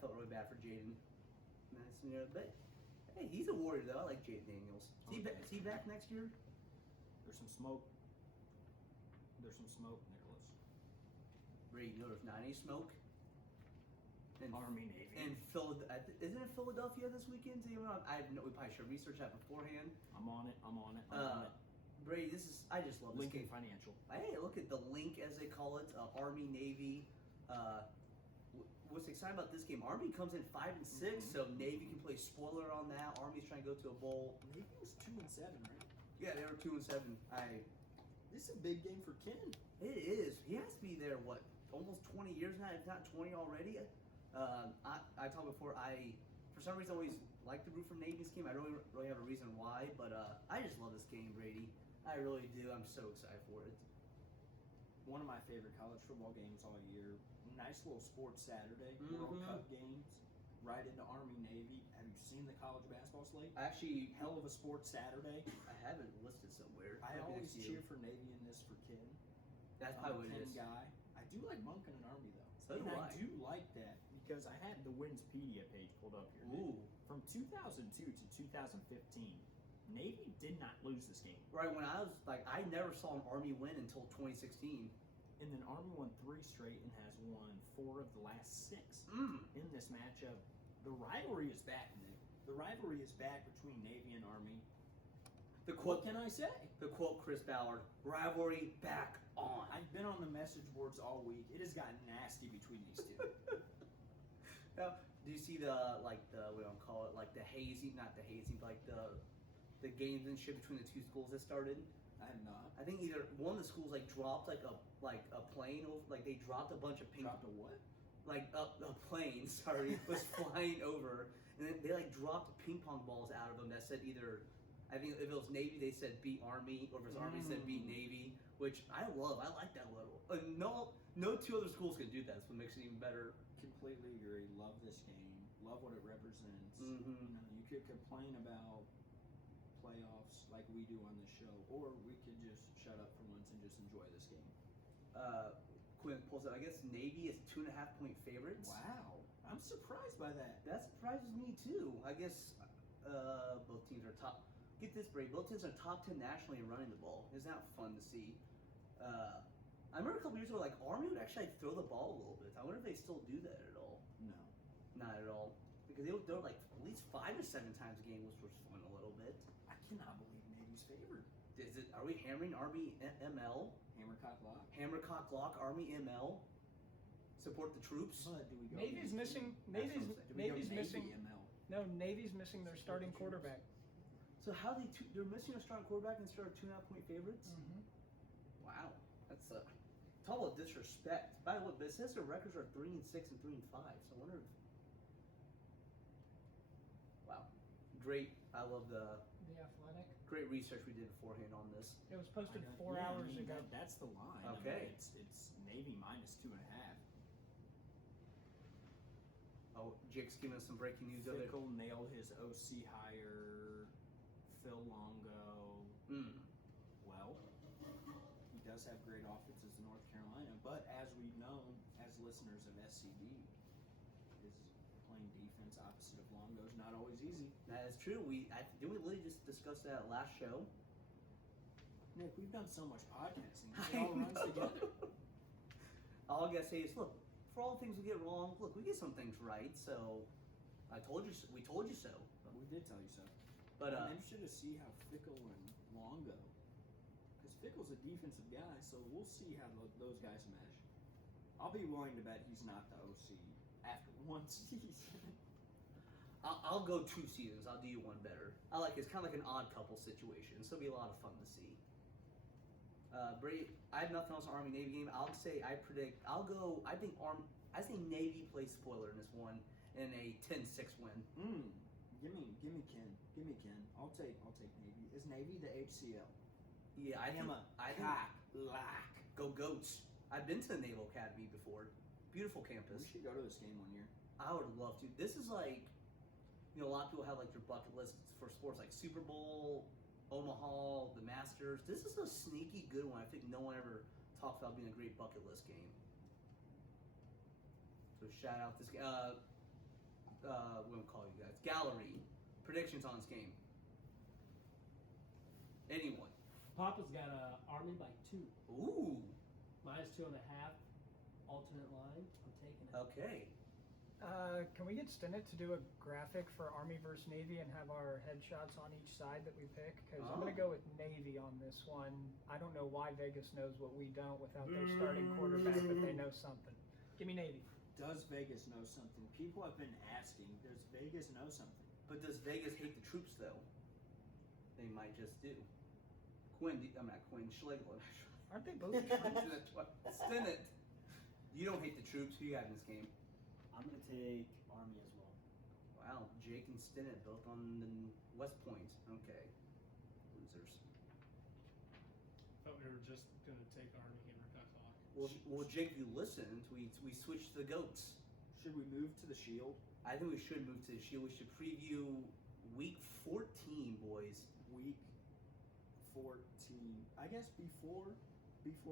felt really bad for Jaden. But hey, he's a warrior though. I like Jaden Daniels. Is he back next year? There's some smoke. There's some smoke in there. Brady, you know there's not any smoke. And Army, Navy. And isn't it Philadelphia this weekend? We probably should research that beforehand. I'm on it. Brady, I just love this Lincoln game. Financial. Hey, look at the link, as they call it, Army, Navy. What's exciting about this game? Army comes in 5-6, so Navy can play spoiler on that. Army's trying to go to a bowl. Navy was 2-7, right? Yeah, they were 2-7. This is a big game for Ken. It is. He has to be there. What? Almost 20 years now, if not 20 already. I talked before. For some reason, always liked to root for Navy's game. I don't really have a reason why, but I just love this game, Brady. I really do. I'm so excited for it. One of my favorite college football games all year. Nice little sports Saturday. World Cup games. Right into Army, Navy. Have you seen the college basketball slate? Actually, hell of a sports Saturday. I have it listed somewhere. I always cheer for Navy in this for Ken. That's probably what it is. Guy. I do like Bunkin and Army though. So do I. I do like that because I had the Winspedia page pulled up here. Ooh. From 2002 to 2015, Navy did not lose this game. Right, when I never saw an Army win until 2016. And then Army won 3 straight and has won 4 of the last 6 in this matchup. The rivalry is back, Nick. The rivalry is back between Navy and Army. What can I say? The quote, Chris Ballard, rivalry back on. I've been on the message boards all week. It has gotten nasty between these two. Now, do you see what do I call it, like the hazing, not the hazing, but like the games and shit between the two schools that started? I have not. I think either one of the schools dropped a plane over, they dropped a bunch of Dropped a what? A plane, was flying over, and then they dropped ping pong balls out of them that said either, I think if it was Navy, they said beat Army, or if it was Army, said beat Navy, which I love. I like that little. No two other schools can do that. That's what makes it even better. Completely agree. Love this game. Love what it represents. You could complain about playoffs like we do on the show, or we could just shut up for once and just enjoy this game. Quinn pulls out. I guess Navy is 2.5-point favorites. Wow, I'm surprised by that. That surprises me too. I guess both teams are top. Get this, Brady. Both teams are top 10 nationally in running the ball. Isn't that fun to see? I remember a couple years ago, Army would actually throw the ball a little bit. I wonder if they still do that at all. No, not at all. Because they would throw at least 5 or 7 times a game, which was fun a little bit. I cannot believe Navy's favored. Are we hammering Army ML? Hammercock lock. Hammercock lock, Army ML. Support the troops. But do we go Navy's missing. Navy's missing. ML? No, Navy's missing their starting quarterback. So how they're missing a starting quarterback instead of 2.5-point favorites? Wow, that's talk about disrespect. By the way, but it says their records are 3-6 and 3-5. So I wonder if. Wow, great! I love the Athletic. Great research we did beforehand on this. It was posted 4 hours ago. That's the line. Okay, it's Navy -2.5. Oh, Jake's giving us some breaking news. Fickle nailed his OC hire. Phil Longo. Well, he does have great offenses in North Carolina, but as we've known, as listeners of SCD, is playing defense opposite of Longo is not always easy. That is true. Didn't we literally just discuss that last show? Nick, we've done so much podcasting. It all runs together. All I gotta say is, look, for all the things we get wrong, look, we get some things right. So, we told you so. We did tell you so. But I'm interested to see how Fickle and Longo, because Fickle's a defensive guy, so we'll see how those guys mesh. I'll be willing to bet he's not the OC after one season. I'll go 2 seasons. I'll do you one better. It's kind of like an odd couple situation, so it'll be a lot of fun to see. Brady, I have nothing else on Army Navy game. I think Navy plays spoiler in this one in a 10-6 win. Give me Ken. Give me Ken. I'll take Navy. Is Navy the HCL? Yeah, I think go Goats. I've been to the Naval Academy before. Beautiful campus. We should go to this game one year. I would love to. This is a lot of people have their bucket lists for sports like Super Bowl, Omaha, the Masters. This is a sneaky good one. I think no one ever talks about being a great bucket list game. So shout out this game. we won't call you guys, gallery predictions on this game. Anyone? Papa's got Army by 2. Ooh. Minus 2.5. Alternate line. I'm taking it. Okay. Can we get Stinnett to do a graphic for Army versus Navy and have our headshots on each side that we pick? Because I'm going to go with Navy on this one. I don't know why Vegas knows what we don't without their starting quarterback, but they know something. Give me Navy. Does Vegas know something? People have been asking, does Vegas know something? But does Vegas hate the troops, though? They might just do. I'm not Quinn, Schlegel. Aren't they both troops? Stinnett. You don't hate the troops. Who you got in this game? I'm going to take Army as well. Wow, Jake and Stinnett both on the West Point. Okay. Losers. Thought we were just gonna take Army Hammercock. Well, Jake, you listened. We switched to the goats. Should we move to the Shield? I think we should move to the Shield. We should preview Week 14, boys. Week 14. I guess before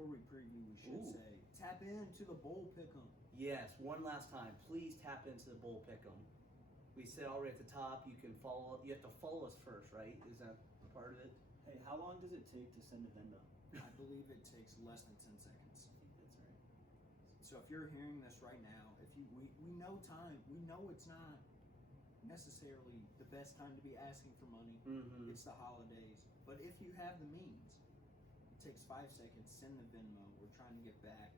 we preview, we should Ooh. say tap into the bowl pick'em. Yes, one last time. Please tap into the bowl pick'em. We said already at the top. You can follow. You have to follow us first, right? Is that part of it? Hey, how long does it take to send a Venmo? I believe it takes less than 10 seconds. I think that's right. So if you're hearing this right now, we know time. We know it's not necessarily the best time to be asking for money. Mm-hmm. It's the holidays. But if you have the means, it takes 5 seconds, send the Venmo. We're trying to get back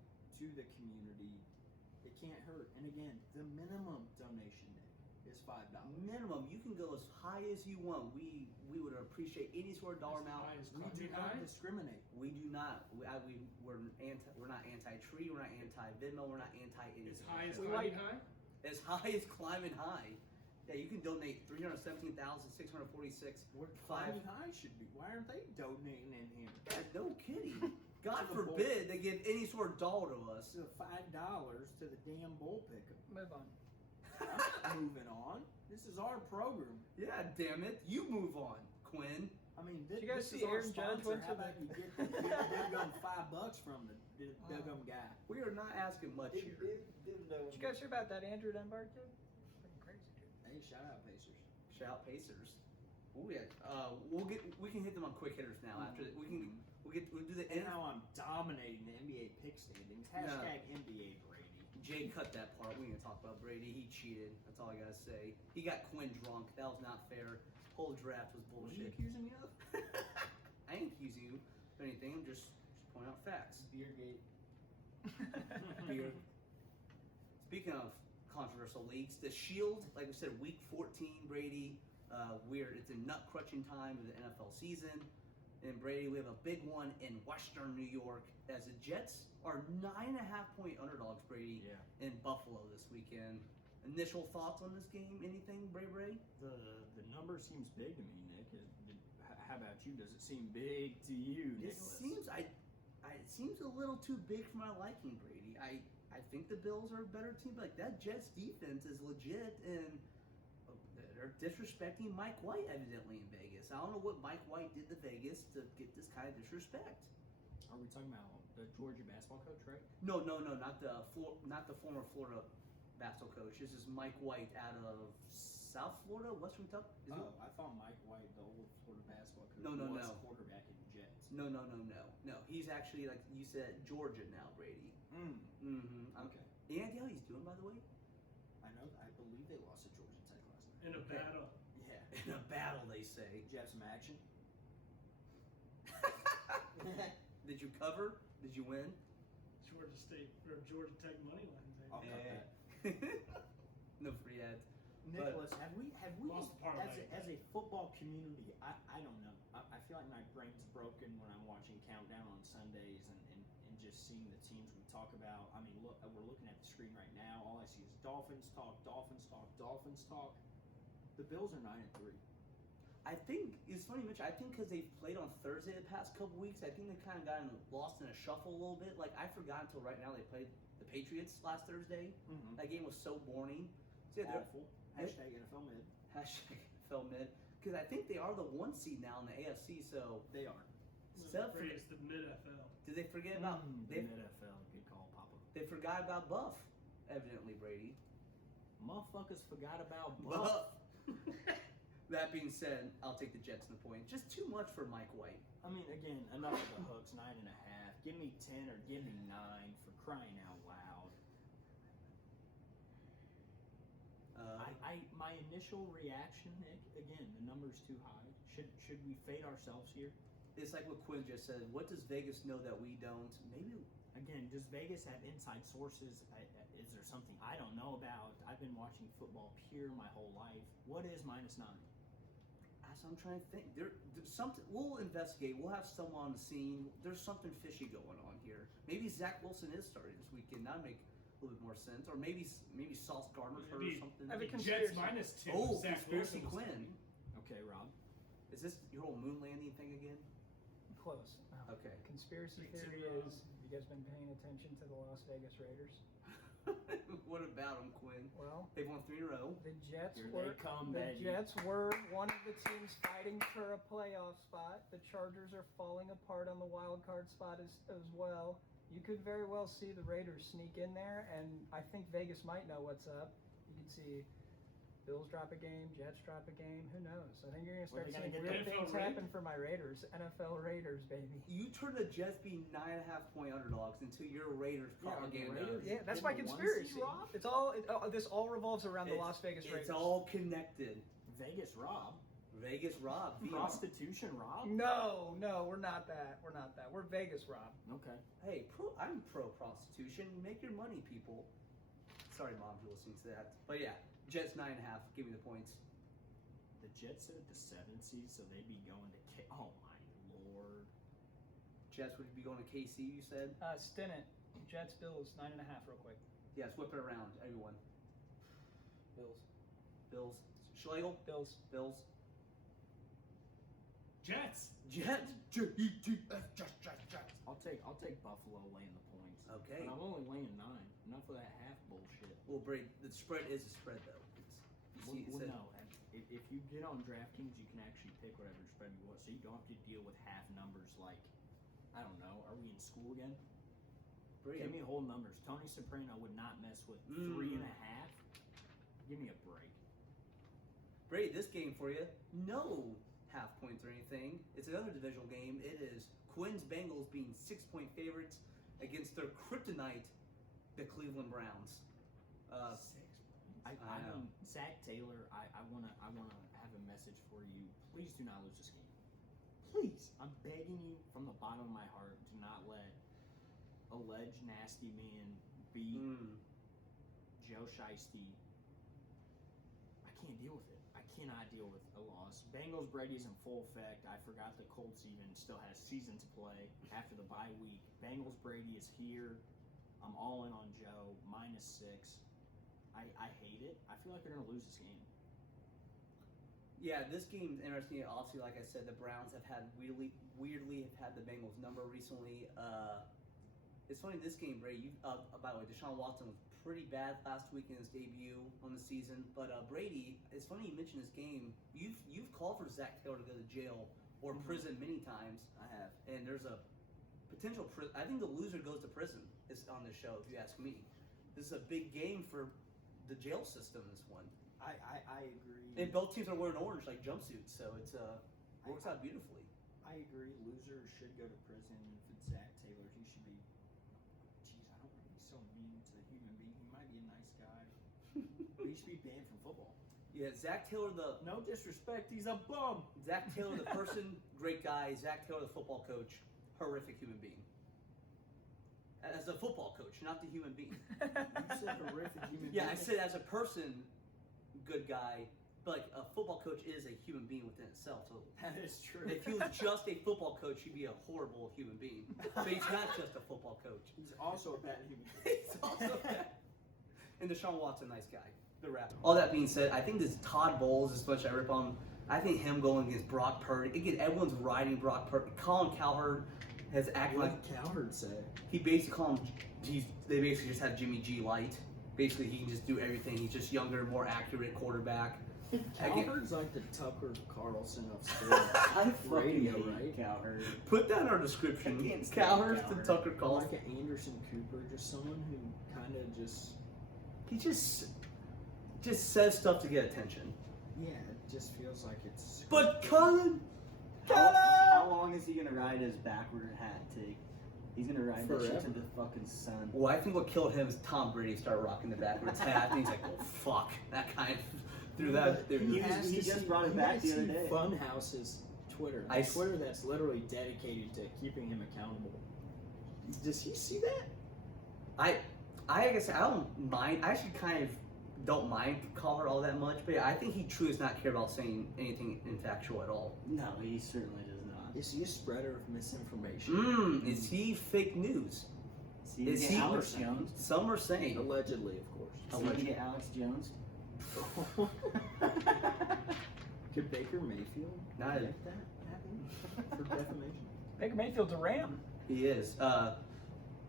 to the community. It can't hurt. And again, the minimum donation is $5. Minimum. You can go as high as you want. We would appreciate any sort of dollar amount. We do not discriminate. We do not. We're not anti-tree. We're not anti-Venmo. We're not anti-anything. As high as We climbing like- high? As high as climbing high. Yeah, you can donate $317,646. What Climbing High should be. Why aren't they donating in here? Yeah, no kidding. God To the bowl. forbid they give any sort of dollar to us. To $5 to the damn bull picker. Move on. I'm moving on. This is our program. Yeah, damn it. You move on, Quinn. I mean, Did you guys this see is our Aaron Judge sponsor. went How to about the- you get the $5 from the Dugum guy? We are not asking much here. Did you guys hear about that Andrew Dunbar kid? Freaking crazy dude. Hey, shout out Pacers. Shout Pacers. Oh yeah. We can hit them on quick hitters now. After that, we'll do the And how I'm dominating the NBA pick standings. Hashtag NBA Brady. Jay cut that part. We ain't gonna talk about Brady. He cheated. That's all I gotta say. He got Quinn drunk. That was not fair. Whole draft was What are you bullshit. accusing me of? I ain't accusing you of anything. I'm just pointing out facts. Beergate. Beer. Speaking of controversial leagues, the Shield, like we said, Week 14, Brady. It's a nut crunching time of the NFL season. And Brady, we have a big one in Western New York as the Jets are 9.5-point underdogs, Brady, Yeah. in Buffalo this weekend. Initial thoughts on this game? Anything, Bray? The number seems big to me, Nick. How about you? Does it seem big to you, It Nicholas? seems a little too big for my liking, Brady. I think the Bills are a better team, but like that Jets defense is legit, and they're disrespecting Mike White evidently in Vegas. I don't know what Mike White did to Vegas to get this kind of disrespect. Are we talking about the Georgia basketball coach, right? No, not the former Florida basketball coach. This is Mike White out of South Florida, Western Kentucky. I thought Mike White, the old Florida basketball coach, No. was quarterback in Jets. No. He's actually, like you said, Georgia now, Brady. Mm-hmm. Okay. Andy, how he's doing, by the way? I believe they lost to Georgia Tech last night. In a Okay. battle. Yeah. In a battle, they say. Did you have some action? Did you cover? Did you win? Georgia State or Georgia Tech money line, baby. I'll cut that. No free ads. Nicholas, have we Lost the parlay. as a football community? I don't know. I feel like my brain's broken when I'm watching Countdown on Sundays and just seeing the teams we talk about. I mean, look, we're looking at the screen right now. All I see is Dolphins talk. The Bills are 9-3. I think it's funny, Mitch. I think because they've played on Thursday the past couple weeks, I think they kind of gotten lost in a shuffle a little bit. Like I forgot until right now they played the Patriots last Thursday. Mm-hmm. That game was so boring. So yeah, Awful. Hashtag NFL mid. hashtag fell mid because I think they are the 1 seed now in the AFC. So They are. Except for- It's the mid-FL. did they forget about the they? NFL. Good call, Papa. They forgot about Buff, evidently, Brady. Motherfuckers forgot about Buff. Buff. That being said, I'll take the Jets in the point. Just too much for Mike White. I mean, again, enough of the hooks. 9.5. Give me 10 or give me 9 for crying out loud. My initial reaction, Nick, again, the number's too high. Should we fade ourselves here? It's like what Quinn just said. What does Vegas know that we don't? Maybe. Again, does Vegas have inside sources? Is there something I don't know about? I've been watching football pure my whole life. What is -9? As I'm trying to think, there's something. We'll investigate. We'll have someone on the scene. There's something fishy going on here. Maybe Zach Wilson is starting this weekend. That'd make a little bit more sense. Or maybe Sauce Gardner's hurt or Maybe- something. I have a Jets conspiracy. -2. Oh, Zach conspiracy Wilson was Quinn. starting. Okay, Rob. Is this your whole moon landing thing again? Close. No. Okay. Conspiracy Thanks, theory Rob. is, have you guys been paying attention to the Las Vegas Raiders? What about them, Quinn? Well, They've won 3 in a row. the Jets Here were they come, the baby. Jets were one of the teams fighting for a playoff spot. The Chargers are falling apart on the wild card spot as well. You could very well see the Raiders sneak in there, and I think Vegas might know what's up. You can see Bills drop a game, Jets drop a game. Who knows? I think you're going to Well, start they're seeing gonna weird get things NFL happen for my Raiders. NFL Raiders, baby. You turn the Jets being 9.5 point underdogs into your Raiders Yeah, the propaganda. Raiders- Yeah, that's Give my them one conspiracy. seed, Rob? It's all this all revolves around the Las Vegas Raiders. It's all connected. Vegas Rob. Vegas Rob. Prostitution Rob. No, we're not that. We're not that. We're Vegas, Rob. Okay. Hey, I'm pro prostitution. Make your money, people. Sorry, Mom, if you're listening to that. But yeah, Jets 9.5. Give me the points. The Jets sit at the 7th seed, so they'd be going to oh my lord. Jets would be going to KC, you said? Stinnett, Jets, Bills, 9.5 real quick. Yes, whip it around, everyone. Bills. Bills. Schlegel? Bills. Bills. Jets. Jets. Jets. I'll take Buffalo laying the points. Okay. But I'm only laying 9. Enough of that half bullshit. Well, Brady, the spread is a spread, though. Well, no. If you get on DraftKings, you can actually pick whatever spread you want, so you don't have to deal with half numbers like, I don't know, are we in school again? Brady, Give me whole numbers. Tony Soprano would not mess with 3.5. Give me a break. Brady, this game for you. No half points or anything. It's another divisional game. It is Quinn's Bengals being 6-point favorites against their kryptonite, the Cleveland Browns. 6 I know. mean, Zach Taylor, I wanna have a message for you. Please do not lose this game. Please, I'm begging you from the bottom of my heart, do not let alleged nasty man beat Joe Shiesty. I can't deal with it. I cannot deal with a loss. Bengals Brady's in full effect. I forgot the Colts even still had a season to play after the bye week. Bengals Brady is here. I'm all in on Joe. -6. I hate it. I feel like they're going to lose this game. Yeah, this game's interesting. Obviously, like I said, the Browns have had weirdly have had the Bengals number recently. It's funny, this game, Brady, by the way, Deshaun Watson was pretty bad last week in his debut on the season. But Brady, it's funny you mentioned this game. You've called for Zach Taylor to go to jail or prison many times. I have. And there's a potential I think the loser goes to prison is on this show, if you ask me. This is a big game for the jail system, this one. I agree. And both teams are wearing orange, like jumpsuits, so it's works out beautifully. I agree. Loser should go to prison. If it's Zach Taylor, he should be. Jeez, I don't want to be so mean to a human being. He might be a nice guy, but he should be banned from football. Yeah, Zach Taylor, No disrespect, he's a bum. Zach Taylor, the person, great guy. Zach Taylor, the football coach, horrific human being. As a football coach, not the human being. You said horrific human being. Yeah, I said as a person, good guy. But like a football coach is a human being within itself. So That is true. if he was just a football coach, he'd be a horrible human being. But he's not just a football coach. He's also a bad human being. He's also bad. And Deshaun Watson, nice guy. The rapper. All that being said, I think this Todd Bowles, as much as I rip on him, I think him going against Brock Purdy, again, everyone's riding Brock Purdy. Colin Cowherd has acted like Cowherd said. he basically called him. They basically just have Jimmy G light. Basically, he can just do everything. He's just younger, more accurate quarterback. Cowherd's like the Tucker Carlson of sports. I fucking Radio, hate right? Cowherd. Put that in our description. I can't stand Cowherd's to Cowherd. Tucker Or Carlson. like an Anderson Cooper, just someone who kind of just. He just just says stuff to get attention. Yeah, it just feels like it's. But Colin, How long is he gonna ride his backward hat take? He's gonna ride that shit Forever. to the fucking sun. well, I think what killed him is Tom Brady started rocking the backwards hat, and he's like, "Oh fuck!" That kind of threw that. He just brought it back the other day. Funhouse's Twitter. I Twitter that's literally dedicated to keeping him accountable. Does he see that? I guess I don't mind. I actually kind of don't mind Collar all that much, but I think he truly does not care about saying anything infactual at all. No, he certainly does not. Is he a spreader of misinformation? Is he fake news? See, Is get he Alex Jones? Some are saying. Allegedly, of course. See, you can get Alex Jones? Could Baker Mayfield Not make that happen for defamation? Baker Mayfield's a Ram. He is.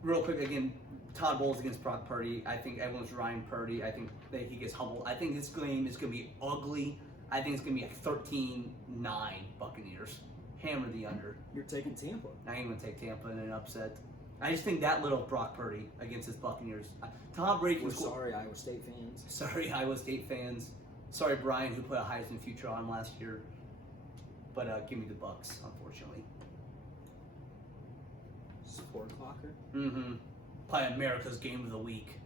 Real quick, again, Todd Bowles against Brock Purdy. I think everyone's Ryan Purdy. I think that he gets humbled. I think this game is going to be ugly. I think it's going to be like 13-9 Buccaneers. Hammer the under. You're taking Tampa. I ain't going to take Tampa in an upset. I just think that little Brock Purdy against his Buccaneers. Tom Brady We're was cool. sorry, Iowa State fans. Sorry, Iowa State fans. Sorry, Brian, who put a Heisman future on last year. But give me the Bucks, unfortunately. Sport clocker. Mm-hmm. Probably America's Game of the Week.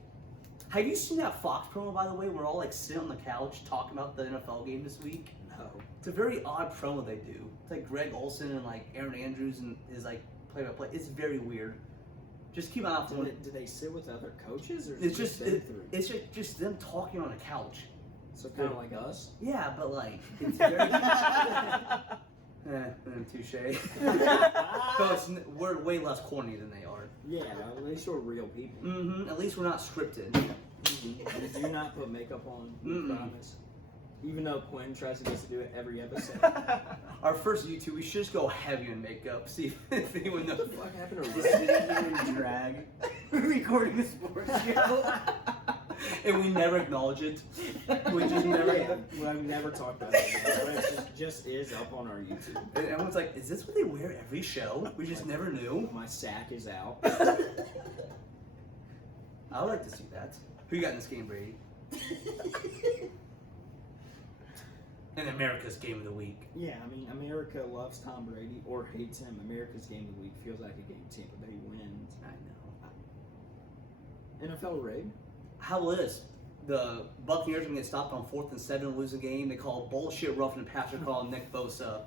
Have you seen that Fox promo, by the way? We're all like sitting on the couch talking about the NFL game this week. No. It's a very odd promo they do. It's like Greg Olson and like Aaron Andrews and is like play-by-play. It's very weird. Just keep an eye out for it. Do they sit with other coaches, or is It's it just them three? it's just them talking on a couch. So kind of like us. Yeah, but like it's very. Touche. So we're way less corny than they are. Yeah, at least we're real people. Mm-hmm. At least we're not scripted. We do not put makeup on. We Mm-mm. promise. Even though Quinn tries to get us to do it every episode. Our first YouTube, we should just go heavy in makeup. See if anyone knows. What the fuck happened to Just Rick? sitting here in drag, recording a sports show. And we never acknowledge it. We just never. Yeah, well, I've never talked about it. It just is up on our YouTube. And everyone's like, "Is this what they wear every show?" We just never knew. My sack is out. I would like to see that. Who you got in this game, Brady? In America's Game of the Week. Yeah, I mean, America loves Tom Brady or hates him. America's game of the week feels like a game Tampa Bay wins. I know. NFL raid? How about this? The Buccaneers are going to get stopped on 4th and 7 and lose the game. They call bullshit roughing the passer call on Nick Bosa.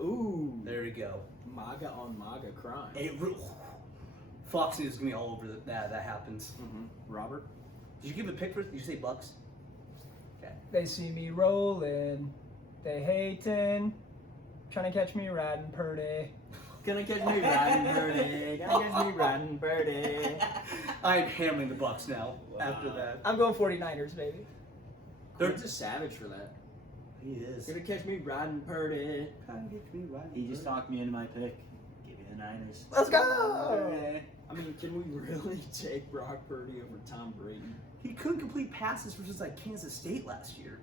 Ooh. There you go. MAGA on MAGA crime. Fox News is going to be all over that happens. Mm-hmm. Robert? Did you give a pick for it? Did you say Bucks? Okay. They see me rolling, they hating, trying to catch me riding Purdy. Gonna catch me riding Birdie. Gonna catch me riding Birdie. I'm hammering the Bucks now after that. I'm going 49ers, baby. Quinn's a savage for that. He is. Gonna catch me riding Purdy. He just talked me into my pick. Give me the Niners. Let's go! I mean, can we really take Brock Purdy over Tom Brady? He couldn't complete passes versus like Kansas State last year.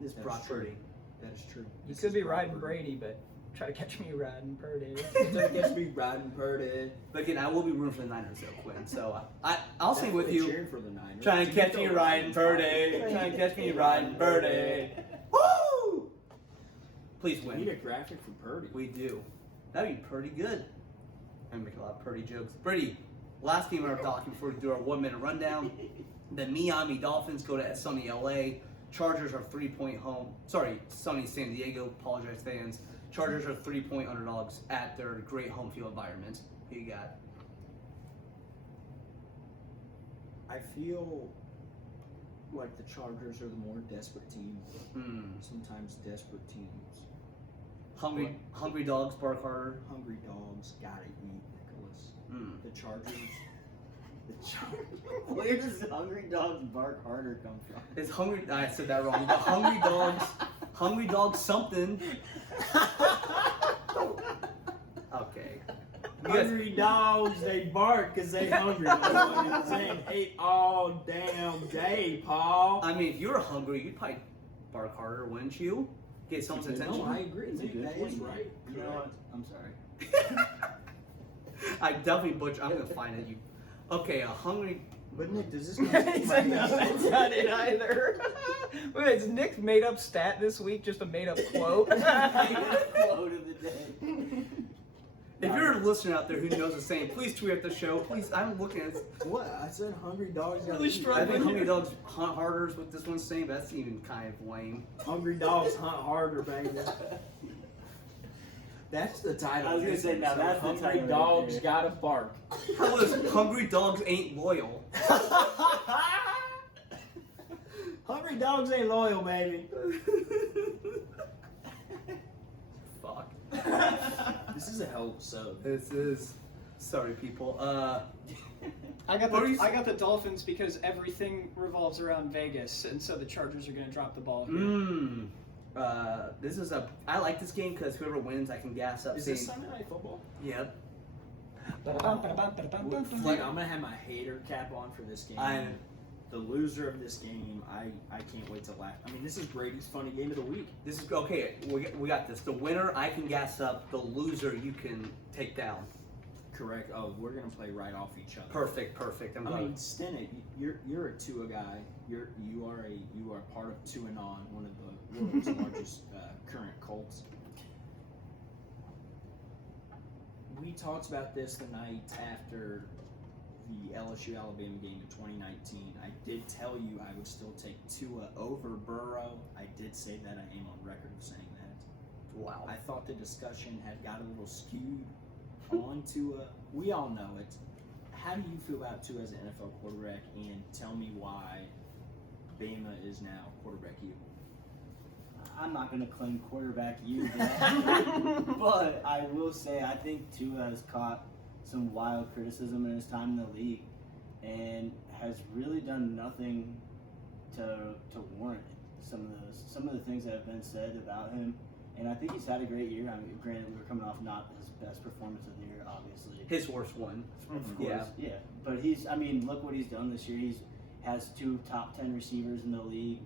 This That's Brock true. Purdy. That is true. You This could is be Brock riding Purdy. Brady, but try to catch me riding Purdy. Gonna catch me riding Purdy. But again, I will be rooting for the Niners though, Quinn. So I'll stay with Definitely you. cheering for the Niners. Trying to catch me riding Purdy. Trying to catch me riding Purdy. Woo! Please We need win. a graphic for Purdy. We do. That'd be pretty good. I'm making a lot of Purdy jokes. Brady, last game we were talking before we do our 1 minute rundown. The Miami Dolphins go to sunny LA. Chargers are 3-point home. Sorry, sunny San Diego. Apologize, fans. Chargers are 3-point underdogs at their great home field environment. Who you got? I feel like the Chargers are the more desperate team. Sometimes desperate teams. Hungry dogs bark harder. Hungry dogs gotta eat, Nicholas. The Chargers. Where does Hungry Dogs Bark Harder come from? It's hungry. I said that wrong. The hungry dogs something. Okay. You guys, Hungry dogs, they bark because they hungry. They ate all damn day, Paul. I mean, if you were hungry, you'd probably bark harder, wouldn't you? Get someone's attention. No, I agree. It's a Dude, good that point. is right. You know what? I'm sorry. I definitely butcher. I'm gonna find it. You. Okay, a hungry But Nick, does this He said, no, that's not it either. Wait, is Nick's made up stat this week just a made up quote? Quote of the day. If you're a listener out there who knows the saying, please tweet at the show. Please, I'm looking at. What? I said hungry dogs gotta Really eat. struggling. I think hungry dogs hunt harder is what this one's saying, but that's even kind of lame. Hungry dogs hunt harder, baby. That's the title. I was gonna say, now that's the Hungry title right dogs there. gotta bark. How is hungry dogs ain't loyal? Hungry dogs ain't loyal, baby. Fuck. This is a hell of a sub. This is. Sorry, people. I got What are you- the Dolphins because everything revolves around Vegas, and so the Chargers are going to drop the ball here. This is a. I like this game because whoever wins, I can gas up. Is this Sunday Night Football? Yep. Like, I'm gonna have my hater cap on for this game. The loser of this game, I can't wait to laugh. I mean, this is Brady's funny game of the week. This is okay. We got this. The winner, I can gas up. The loser, you can take down. Correct. Oh, we're gonna play right off each other. Perfect. I'm I going. mean, Stennett, you're a Tua guy. You are part of Tuanon, one of the world's largest current cults. We talked about this the night after the LSU Alabama game in 2019. I did tell you I would still take Tua over Burrow. I did say that. I am on record of saying that. Wow. I thought the discussion had got a little skewed on Tua. We all know it. How do you feel about Tua as an NFL quarterback? And tell me why Bama is now quarterback you. I'm not going to claim quarterback you, but I will say I think Tua has caught some wild criticism in his time in the league and has really done nothing to warrant it. Some of the things that have been said about him, and I think he's had a great year. I mean, granted, we were coming off not his best performance of the year, obviously. His worst one. Of course, yeah. But look what he's done this year. He's has 2 top 10 receivers in the league,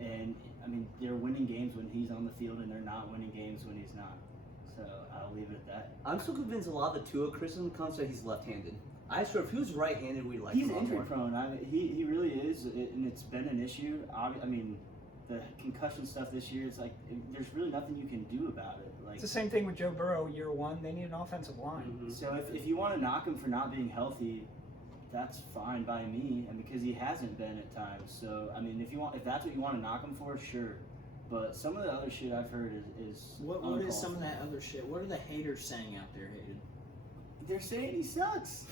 and I mean, they're winning games when he's on the field, and they're not winning games when he's not. So I'll leave it at that. I'm still convinced a lot of the Tua criticism comes that he's left-handed. I swear, if he was right-handed, we'd like He's him a lot injury more. prone. I mean, he really is, and it's been an issue. I mean, the concussion stuff this year, it's like there's really nothing you can do about it. Like, It's the same thing with Joe Burrow year one. They need an offensive line. so if you want to knock him for not being healthy, that's fine by me, and because he hasn't been at times. So I mean, if that's what you want to knock him for, sure. But some of the other shit I've heard is What uncalled is some of for. that other shit? What are the haters saying out there, Hayden? They're saying he sucks.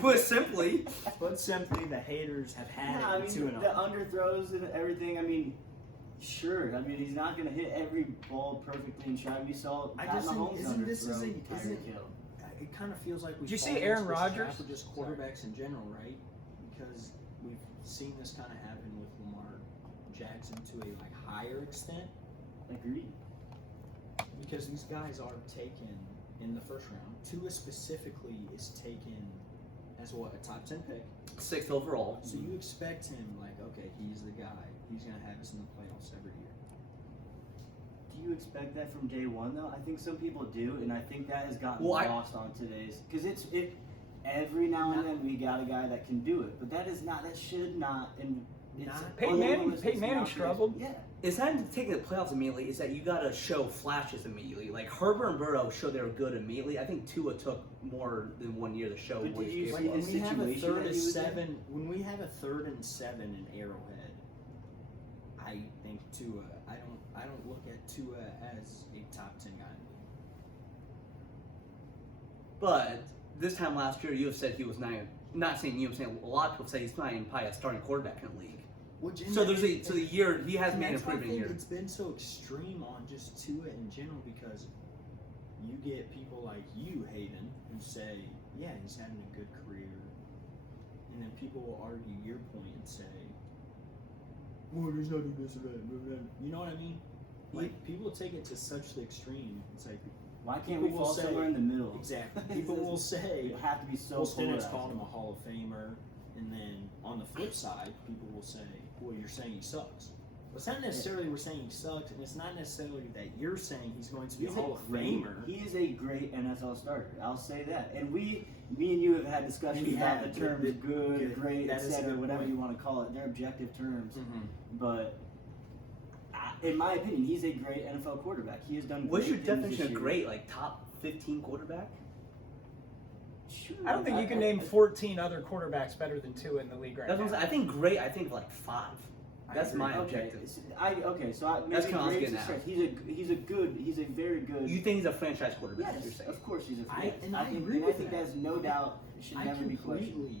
Put simply, Put simply, the haters have had I it with mean, Tuanon. the underthrows and everything. I mean, sure. I mean, he's not going to hit every ball perfectly and try. We saw I Pat just think- Mahomes isn't this- underthrow isn't- Tyreek isn't- Hill. It kind of feels like we. Did you fall see into Aaron this trap Rodgers? of just quarterbacks in general, right? Because we've seen this kind of happen with Lamar Jackson to a higher extent. Agreed. Because these guys are taken in the first round. Tua specifically is taken as what, a top 10 pick. 6th overall. So you expect him okay, he's the guy. He's gonna have us in the playoffs every year. Do you expect that from day one, though? I think some people do, and I think that has gotten Well, lost on today's. Because every now and then we got a guy that can do it, but that should not. And it's Peyton Manning unrealistic Manning nowadays. struggled. Yeah. It's not even taking the playoffs immediately. It's that you got to show flashes immediately. Like Herbert and Burrow showed they were good immediately. I think Tua took more than 1 year to show But what did he's you capable see of. the When we have a situation third that and he was in? seven, when we have a 3rd and 7 in Arrowhead, I think Tua. I don't look at Tua as a top 10 guy in the league. But this time last year, you have said he was not saying you, I'm saying a lot of people say he's not even probably a starting quarterback in the league. So there's the year he has and made an that's why I improvement think year. It's been so extreme on just Tua in general because you get people like you, Hayden, who say, yeah, he's having a good career. And then people will argue your point and say, well, he's not doing this or that. You know what I mean? Like, people take it to such the extreme. It's like, Why can't we people will fall say- somewhere in the middle? exactly. People will say, You have to be so well, Stennett's polarized. calling him a Hall of Famer. And then on the flip side, people will say, well, you're saying he sucks. It's not necessarily we're saying he sucks, and it's not necessarily that you're saying he's going to be a He's Hall of Famer. He is a great NFL starter. I'll say that. And me and you have had discussions We about have. the terms good, great, That is a etc., good whatever point. you want to call it. They're objective terms. Mm-hmm. But in my opinion, he's a great NFL quarterback. He has done. What's your great things definition this of year. great? Like top 15 quarterback? Sure. I don't think you can name 14 other quarterbacks better than Tua in the league right That's what now. I'm saying. I think great. I think like 5. That's my Okay, objective. so That's maybe kinda what I was great getting at. success. He's a very good. You think he's a franchise quarterback? Yes, You're saying. of course he's a I franchise. agree I with think that. there's no doubt it should I never be questioned. completely